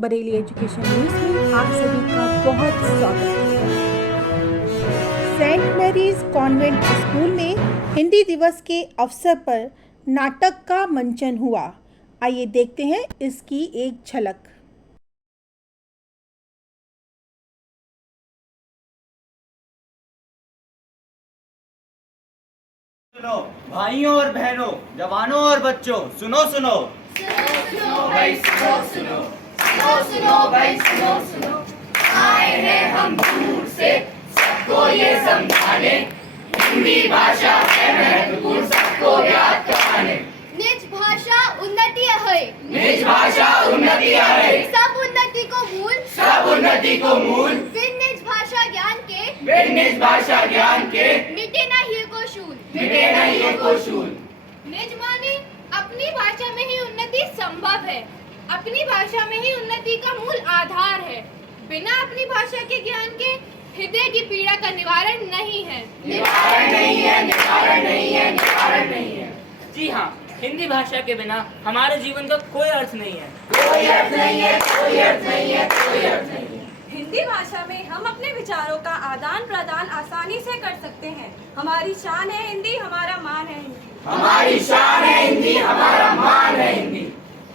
Bareilly education news में आप सभी का बहुत स्वागत है। सेंट मैरीज कॉन्वेंट स्कूल में हिंदी दिवस के अवसर पर नाटक का मंचन हुआ। आइए देखते हैं इसकी एक झलक। सुनो भाइयों और बहनों, जवानों और बच्चों, सुनो सुनो सुनो भाई सुनो सुनो सुनो सुनो भाई सुनो सुनो। आए हैं हम दूर से सबको ये समझाने, हिंदी भाषा है महत्वपूर्ण सबको याद कराने। निज भाषा उन्नति है, निज भाषा उन्नति है, सब उन्नति को मूल, सब उन्नति को मूल। फिर निज भाषा ज्ञान के, फिर निज भाषा ज्ञान के, मिटे न ये को शूल, मिटे न ये को शूल। निज माने अपनी भाषा में ही उन्नति संभव है, अपनी भाषा में ही उन्नति का मूल आधार है। बिना अपनी भाषा के ज्ञान के हृदय की पीड़ा का निवारण नहीं है, निवारण नहीं है, निवारण नहीं है, निवारण नहीं है। जी हाँ, हिंदी भाषा के बिना हमारे जीवन का कोई अर्थ नहीं है, कोई अर्थ नहीं है, कोई अर्थ नहीं है, कोई अर्थ नहीं है। हिंदी भाषा में हम अपने विचारों का आदान प्रदान आसानी से कर सकते हैं। हमारी शान है हिंदी, हमारा मान है हिंदी। हमारी शान है हिंदी, हमारा मान है हिंदी।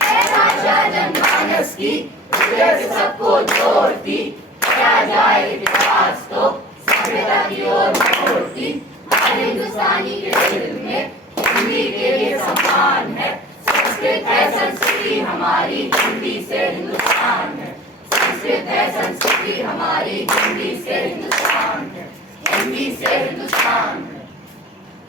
है भाषा जनमानस की, हृदय से सबको जोड़ती, क्या जाए इतिहास तो सभ्यता की ओर मोड़ती। हर हिंदुस्तानी के दिल में हिंदी के लिए सम्मान है। संस्कृत है संस्कृति हमारी, हिंदी से हिंदुस्तान है। संस्कृत है संस्कृति हमारी, हिंदी से हिंदुस्तान है, हिंदी से हिंदुस्तान है।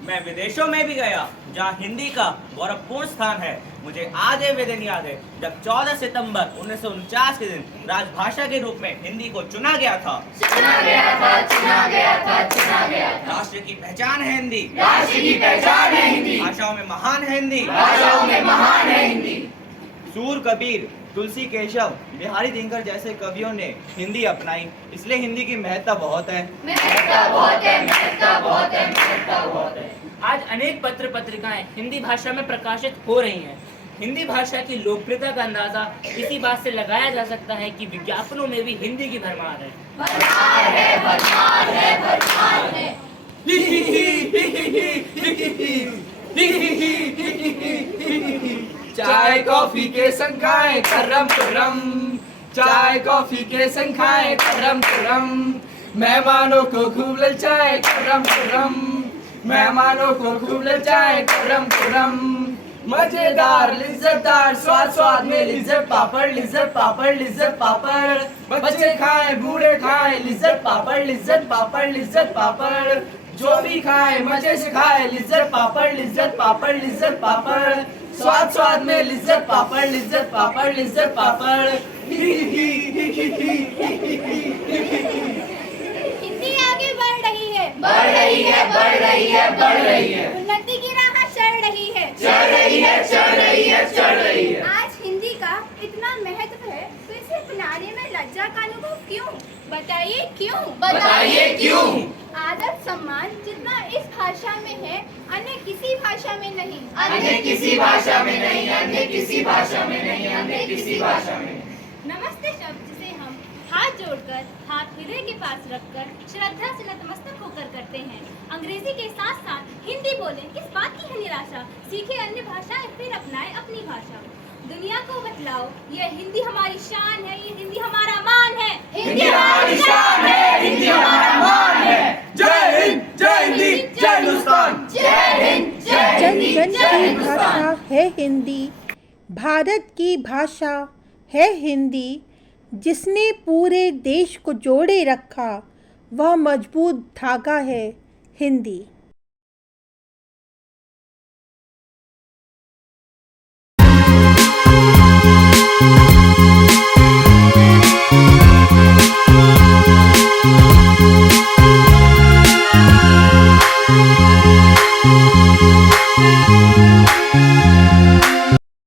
मैं विदेशों में भी गया जहाँ हिंदी का गौरवपूर्ण स्थान है। मुझे आज ये दिन याद है जब 14 सितंबर 1949 के दिन राजभाषा के रूप में हिंदी को चुना गया था। चुना गया था, चुना गया था, चुना गया था। राष्ट्र की पहचान है हिंदी, राष्ट्र की पहचान है हिंदी, भाषाओं में महान है हिंदी, भाषाओं में महान है हिंदी। सूर कबीर, तुलसी केशव, बिहारी दिनकर जैसे कवियों ने हिंदी अपनाई, इसलिए हिंदी की महत्ता बहुत है। महत्ता बहुत है, महत्ता बहुत है, महत्ता बहुत है। आज अनेक पत्र पत्रिकाएं हिंदी भाषा में प्रकाशित हो रही हैं। हिंदी भाषा की लोकप्रियता का अंदाजा इसी बात से लगाया जा सकता है कि विज्ञापनों में भी हिंदी की भरमार है। भरमार है, भरमार है, भरमार है। चाय कॉफी के संग खाएं करम करम, चाय कॉफी के संग खाएं करम करम। मेहमानों को खूब ललचाएं करम करम, मेहमानों को खूब ललचाएं करम करम। मजेदार लिज्जतदार स्वाद स्वाद में लिज्जत पापड़, लिज्जत पापड़, लिज्जत पापड़। बच्चे खाएं बूढ़े खाएं लिज्जत पापड़, लिज्जत पापड़, लिज्जत पापड़। जो भी खाए मजे से खाए लिज्जत पापड़, लिज्जत पापड़, लिज्जत पापड़। स्वाद स्वाद में लिज्जत पापड़, लिज्जत पापड़, लिज्जत पापड़। हिंदी आगे बढ़ रही है, बढ़ रही है, बढ़ रही है, बढ़ रही है। उन्नति की राह चढ़ रही है, चढ़ रही है, चढ़ रही है, चढ़ रही है। आज हिंदी का इतना महत्व है तो इसे अपनाने में लज्जा का अनुभव क्यों? बताइए क्यों? बताइए क्यों? आदर सम्मान जितना इस भाषा में है अन्य किसी भाषा में नहीं, अन्य किसी भाषा में नहीं, अन्य किसी भाषा में नहीं, अन्य किसी भाषा में नहीं। नमस्ते शब्द जिसे हम हाथ जोड़कर, हाथ हृदय के पास रखकर श्रद्धा से नतमस्तक होकर करते हैं। अंग्रेजी के साथ साथ हिंदी बोलें, किस बात की है निराशा? सीखे अन्य भाषाएं फिर अपनाए अपनी भाषा। दुनिया को बतलाओ ये हिंदी हमारी शान है, ये हिंदी हमारा मान है। हिंदी हमारी शान है, हिंदी हमारा मान है। जय हिंद, जय हिंदी, जय हिंदुस्तान। जय हिंद, जय जन हिंदी, जन जय की हिंदुस्तान। भाषा है हिंदी, भारत की भाषा है हिंदी। जिसने पूरे देश को जोड़े रखा वह मजबूत धागा है हिंदी।